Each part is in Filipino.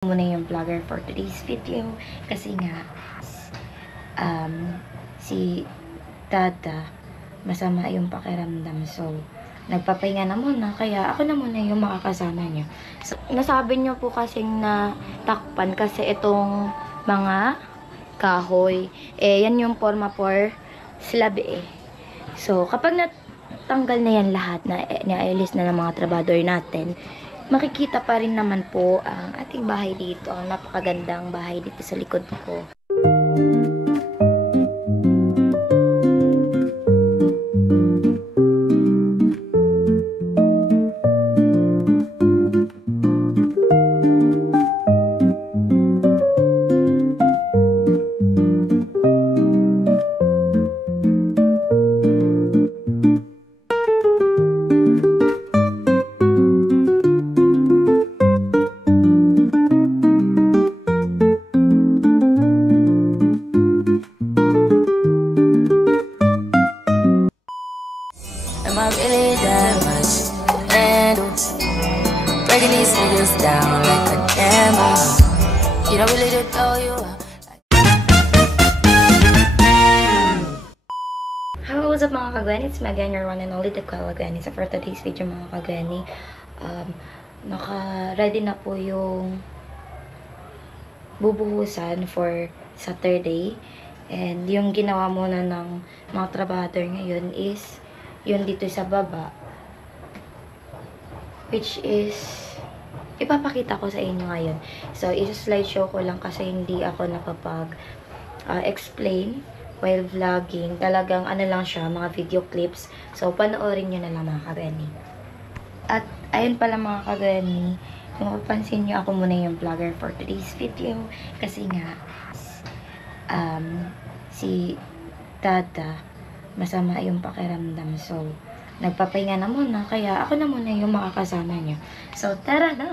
Muna yung vlogger for today's video kasi nga si Dada masama yung pakiramdam, so nagpapahinga na muna, kaya ako na muna yung makakasama niya. So, nasabi niyo po kasing na takpan kasi itong mga kahoy, yan yung forma for slab So kapag natanggal na yan lahat, na nialis na ng mga trabador natin, makikita pa rin naman po ang ating bahay dito. Ang napakagandang bahay dito sa likod ko. Am I really that much to handle? Breaking these niggas down like a camel. You don't really know you. Hello, what's up mga kagwani? It's me again, your one and only Dakala Gani. So for today's video mga kagwani, naka-ready na po yung bubuhusan for Saturday. And yung ginawa muna ng mga trabador ngayon is yun dito sa baba, which is ipapakita ko sa inyo ngayon. So isa-slideshow ko lang kasi hindi ako nakapag explain while vlogging. Talagang ano lang siya, mga video clips. So panoorin nyo na lang mga kagani. At ayun pala mga kagani, kung mapapansin nyo, ako muna yung vlogger for today's video kasi nga si Dada masama yung pakiramdam, so nagpapahinga na muna, kaya ako na muna yung makakasama niyo. So tara na!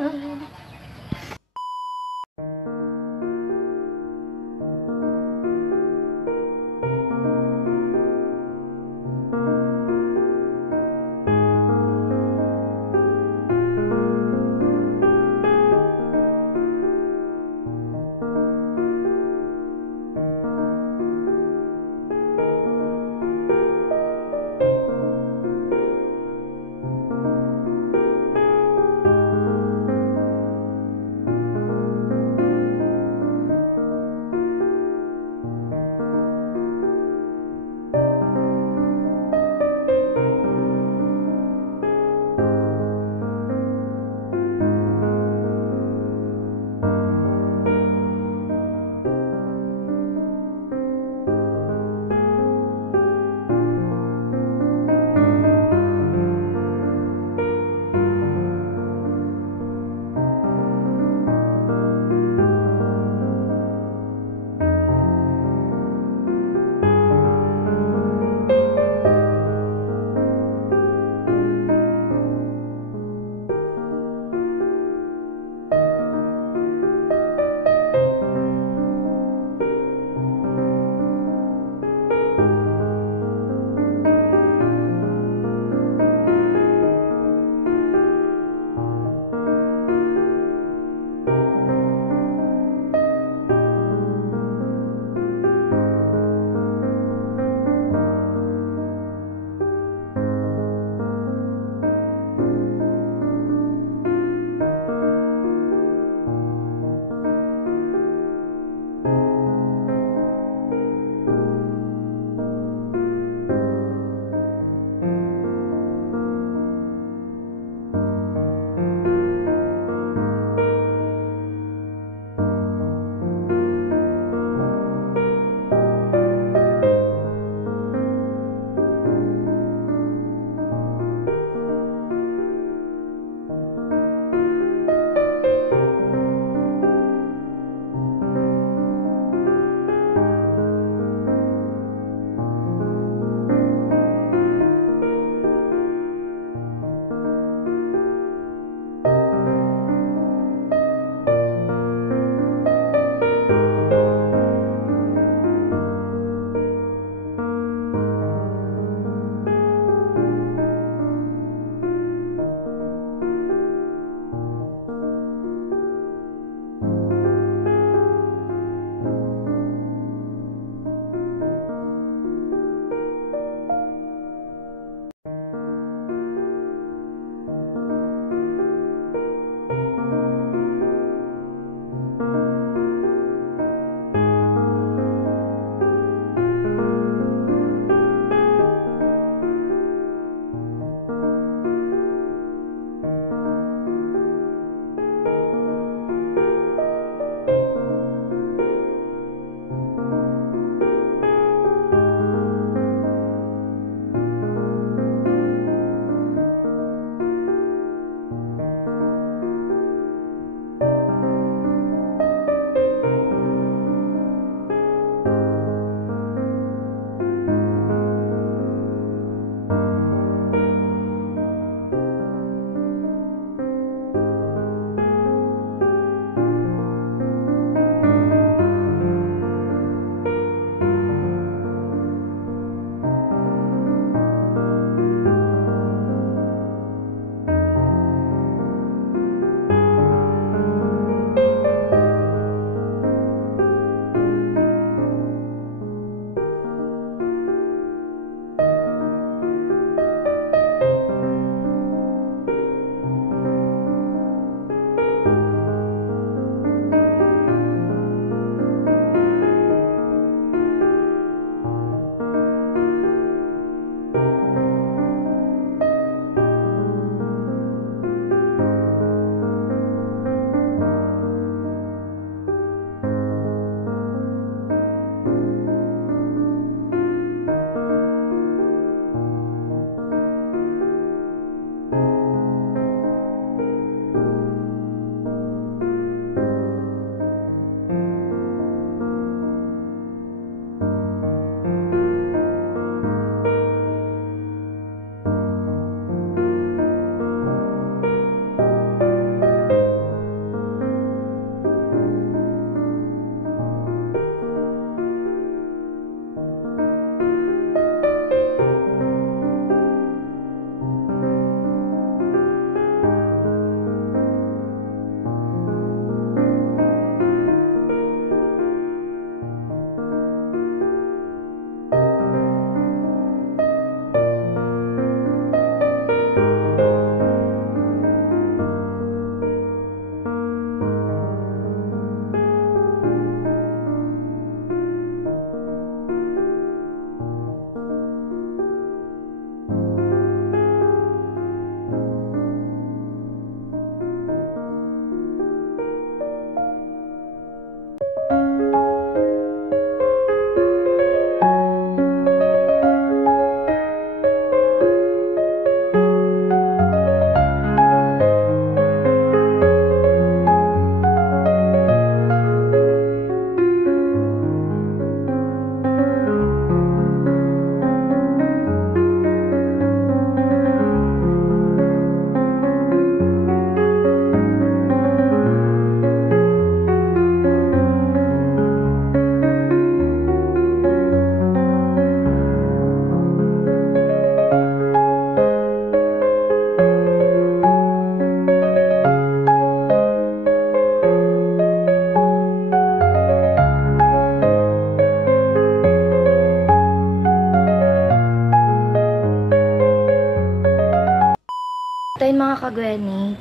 mga kagweni,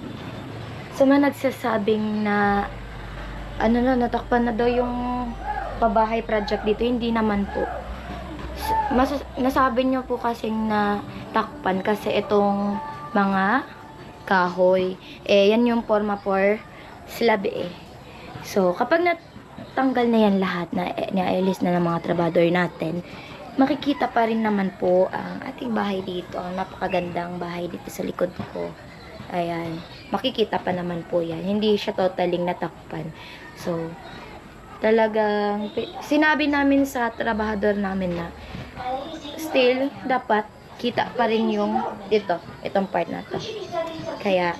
sa mga nagsasabing na natakpan na daw yung pabahay project dito, hindi naman po. Nasabi nyo po kasing na takpan kasi itong mga kahoy. Yan yung forma for slab So, kapag natanggal na yan lahat, na-alis na ng mga trabador natin, makikita pa rin naman po ang ating bahay dito. Ang napakagandang bahay dito sa likod ko. Ayan. Makikita pa naman po yan. Hindi siya totaling natakpan. So, talagang sinabi namin sa trabahador namin na still, dapat kita pa rin yung itong part na to. Kaya,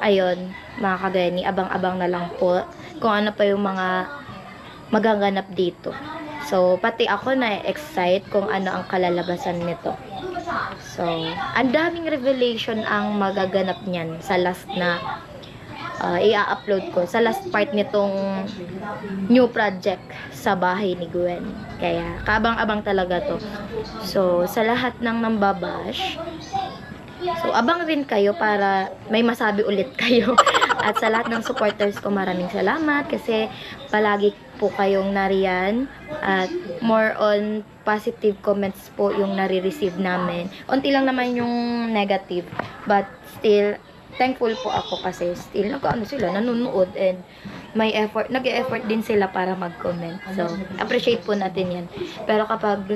ayun, mga kagani, abang-abang na lang po kung ano pa yung mga magaganap dito. So, pati ako na-excite kung ano ang kalalabasan nito. So, ang daming revelation ang magaganap niyan sa last na i-upload ko. Sa last part nitong new project sa bahay ni Gwen. Kaya, kabang-abang talaga to. So, sa lahat ng nambabash, so, abang rin kayo para may masabi ulit kayo. At sa lahat ng supporters ko, maraming salamat kasi palagi po kayong nariyan at more on positive comments po yung nare-receive namin. Unti lang naman yung negative, but still thankful po ako kasi still nanonood and may effort, nag-e-effort din sila para mag-comment. So, appreciate po natin yan. Pero kapag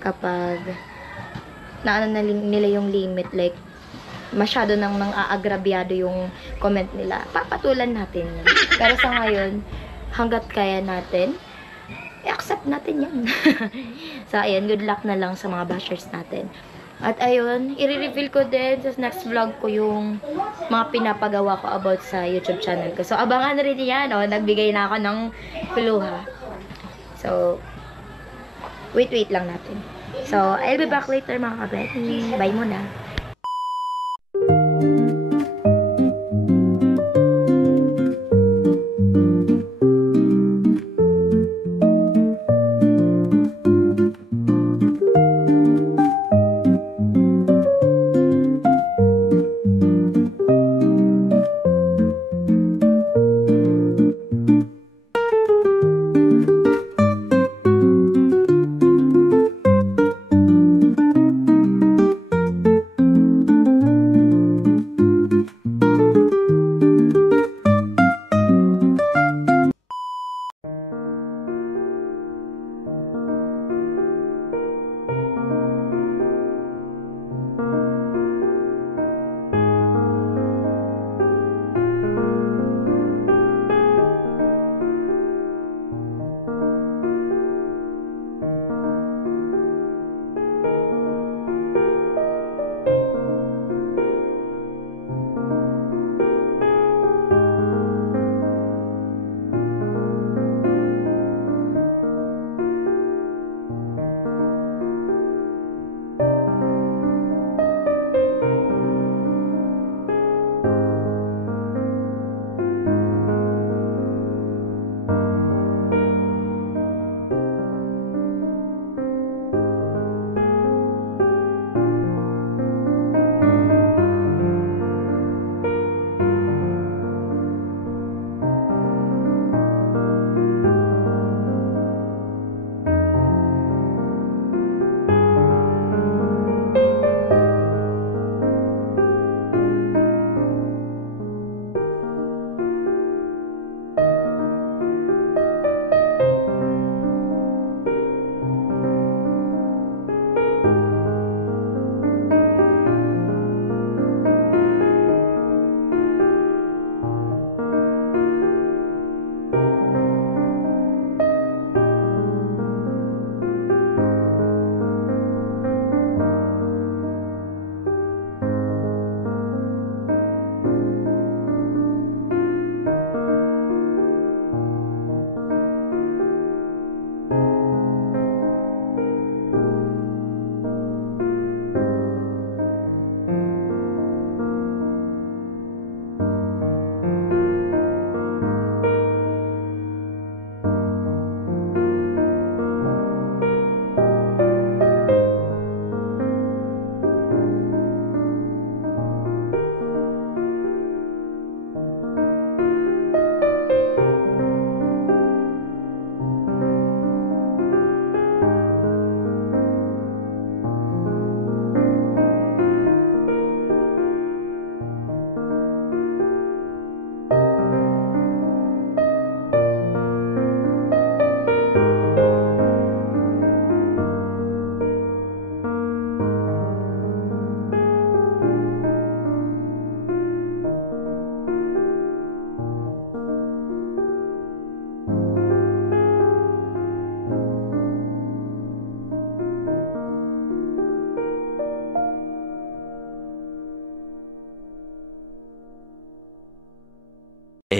kapag nila yung limit, like masyado nang aagrabyado yung comment nila, papatulan natin yan. Pero sa ngayon, hanggat kaya natin, i-accept natin yan. So, ayun, good luck na lang sa mga bashers natin. At ayun, i-reveal ko din sa next vlog ko yung mga pinapagawa ko about sa YouTube channel ko. So, abangan rin yan, nagbigay na ako ng clue, ha. So, wait lang natin. So, I'll be back later, mga kabeti. Bye muna.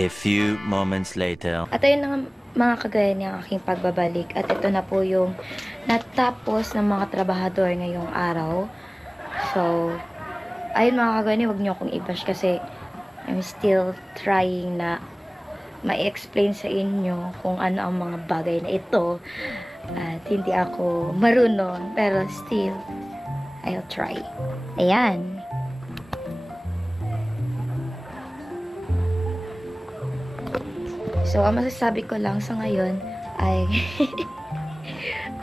A few moments later. At ayun na nga, mga kagaya ng aking pagbabalik. At ito na po yung natapos ng mga trabahador ngayong araw. So, ayun mga kagaya, huwag niyo akong i-bash kasi I'm still trying na ma-explain sa inyo kung ano ang mga bagay na ito. At hindi ako marunong, pero still, I'll try. Ayan. So, ang masasabi ko lang sa ngayon ay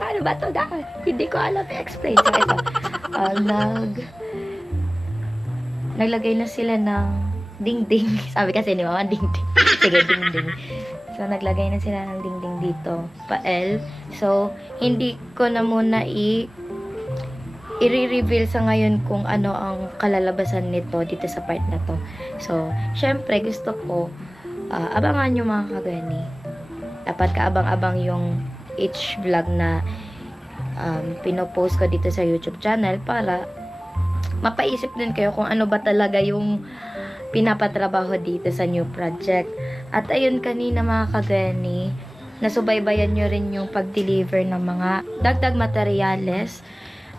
paano ba ito na? Hindi ko alam i-explain. So, ito. Naglagay na sila ng ding-ding. Sabi kasi ni Mama, ding-ding. Sige, ding-ding. So, naglagay na sila ng ding-ding dito. Pa-L. So, hindi ko na muna i-reveal sa ngayon kung ano ang kalalabasan nito dito sa part na to. So, syempre, gusto ko abangan nyo mga kagani. Dapat kaabang-abang yung each vlog na pinopost ko dito sa YouTube channel para mapaisip din kayo kung ano ba talaga yung pinapatrabaho dito sa new project. At ayun, kanina mga kagani, nasubaybayan nyo rin yung pag-deliver ng mga dagdag materyales.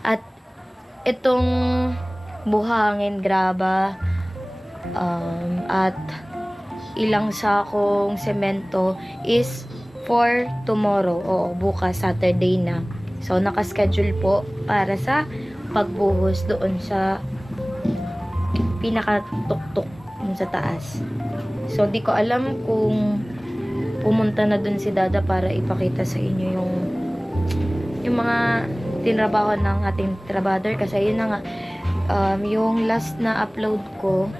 At itong buhangin, graba, at ilang sakong semento is for tomorrow. Oo, bukas, Saturday na. So, nakaschedule po para sa pagbuhos doon sa pinakatuktok sa taas. So, di ko alam kung pumunta na doon si Dada para ipakita sa inyo yung mga tinrabaho ng ating trabador. Kasi yun na nga, yung last na upload ko,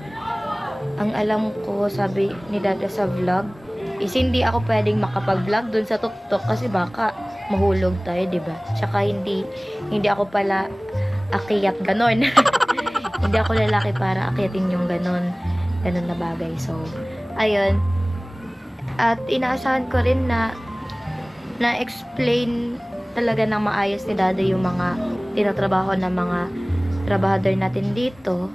ang alam ko, sabi ni Dada sa vlog, is hindi ako pwedeng makapag-vlog dun sa tuktok kasi baka mahulog tayo, diba? Tsaka hindi ako pala akyat ganon. Hindi ako lalaki para akyatin yung ganon na bagay. So, ayun. At inaasahan ko rin na explain talaga ng maayos ni Dada yung mga tinatrabaho ng mga trabahador natin dito.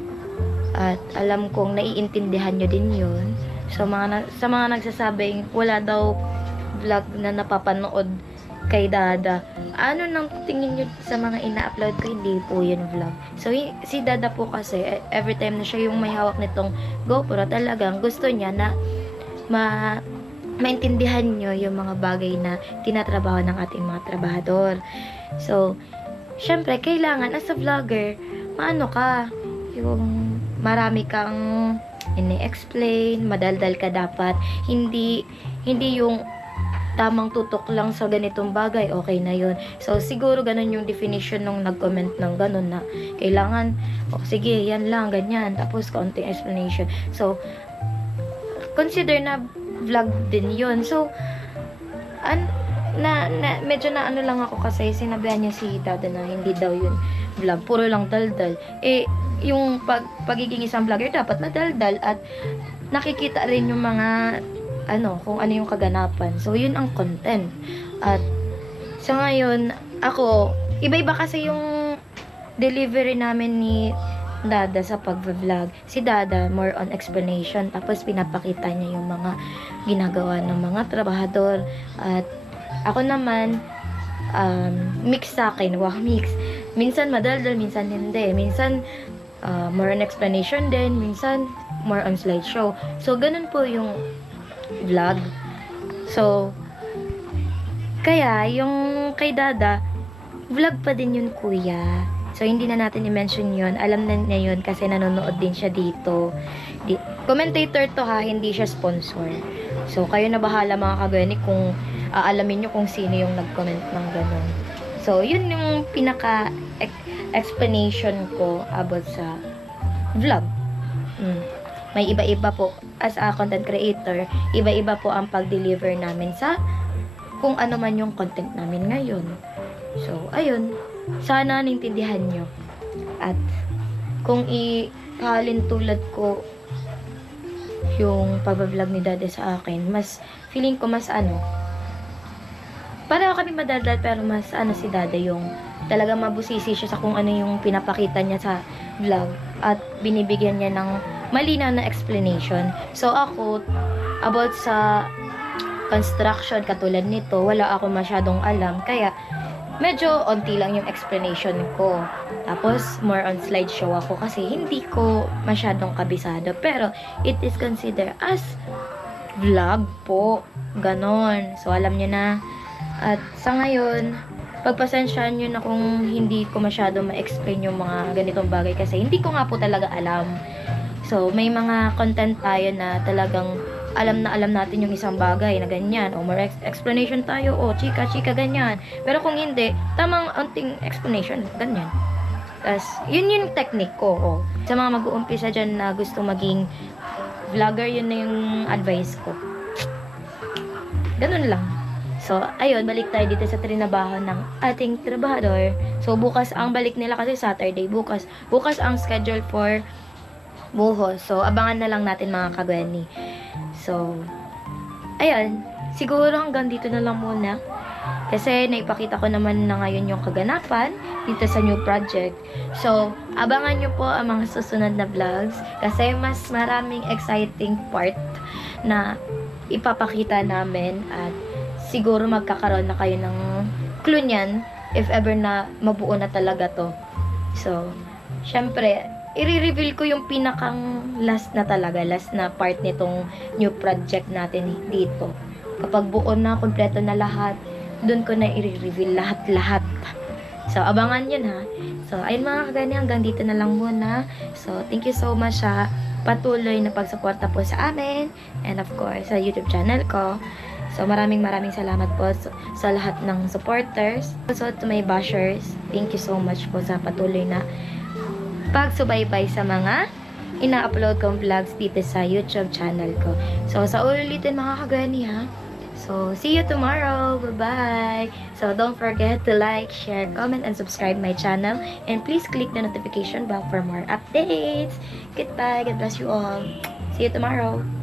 At alam kong naiintindihan nyo din yun. So, sa mga nagsasabing wala daw vlog na napapanood kay Dada, ano nang tingin nyo sa mga ina-upload ko? Hindi po yun vlog. So, si Dada po kasi, every time na siya yung may hawak nitong GoPro, talagang gusto niya na maintindihan nyo yung mga bagay na tinatrabaho ng ating mga trabahador. So, syempre, kailangan as a vlogger, maano ka, yung marami kang ini-explain, madaldal ka dapat. Hindi yung tamang tutok lang sa ganitong bagay, okay na yun. So, siguro ganun yung definition nung nag-comment ng ganun na kailangan, sige, yan lang, ganyan. Tapos, konting explanation. So, consider na vlog din yun. So, medyo na ano lang ako kasi sinabihan niya si Dada na hindi daw yun vlog, puro lang daldal. Yung pagiging isang vlogger dapat madaldal at nakikita rin yung mga kung ano yung kaganapan. So, yun ang content. At sa ngayon, ako, iba-iba kasi yung delivery namin ni Dada sa pag-vlog. Si Dada, more on explanation. Tapos, pinapakita niya yung mga ginagawa ng mga trabahador. At ako naman, mix sa akin. Wow, mix. Minsan madaldal, minsan hindi. Minsan, more on explanation din. Minsan, more on slideshow. So, ganun po yung vlog. So, kaya, yung kay Dada, vlog pa din yun, kuya. So, hindi na natin i-mention yun. Alam na niya yun kasi nanonood din siya dito. Commentator to ha, hindi siya sponsor. So, kayo na bahala mga kagani kung aalamin nyo kung sino yung nag-comment ng ganun. So, yun yung pinaka-explanation ko about sa vlog. May iba-iba po. As a content creator, iba-iba po ang pag-deliver namin sa kung ano man yung content namin ngayon. So, ayun. Sana naintindihan nyo. At kung ihalin tulad ko yung pag-vlog ni Dada sa akin, mas feeling ko mas pareho kami madaldal pero mas si Dada yung talagang mabusisi siya sa kung ano yung pinapakita niya sa vlog at binibigyan niya ng malinaw na explanation. So ako, about sa construction katulad nito, wala ako masyadong alam. Kaya, medyo onti lang yung explanation ko. Tapos, more on slideshow ako kasi hindi ko masyadong kabisado. Pero, it is considered as vlog po. Ganon. So, alam nyo na. At sa ngayon, pagpasensyaan nyo na kung hindi ko masyadong ma-explain yung mga ganitong bagay kasi hindi ko nga po talaga alam. So, may mga content tayo na talagang alam na alam natin yung isang bagay na ganyan. O, more explanation tayo. O, chika, ganyan. Pero kung hindi, tamang unting explanation, ganyan. Tapos, yun yung technique ko. O. Sa mga mag-uumpisa dyan na gusto maging vlogger, yun na yung advice ko. Ganun lang. So, ayun, balik tayo dito sa trinabaho ng ating trabahador. So, bukas ang balik nila kasi Saturday. Bukas ang schedule for buhos. So, abangan na lang natin mga kagwani. So, ayun. Siguro hanggang dito na lang muna. Kasi naipakita ko naman na ngayon yung kaganapan dito sa new project. So, abangan nyo po ang mga susunod na vlogs. Kasi mas maraming exciting part na ipapakita namin at siguro magkakaroon na kayo ng clue niyan if ever na mabuo na talaga to. So, syempre, i-reveal ko yung pinakang last na part nitong new project natin dito. Kapag buo na, kompleto na lahat, dun ko na i-reveal lahat-lahat. So, abangan yun ha. So, ayun mga kagani, hanggang dito na lang muna. So, thank you so much sa patuloy na pagsuporta po sa amin and of course sa YouTube channel ko. So maraming salamat po sa lahat ng supporters. Also to my bashers, thank you so much po sa patuloy na pagsubaybay sa mga ina-upload kong vlogs dito sa YouTube channel ko. So sa ulitin mga kagani ha. So see you tomorrow. Bye-bye. So don't forget to like, share, comment, and subscribe my channel. And please click the notification bell for more updates. Goodbye. God bless you all. See you tomorrow.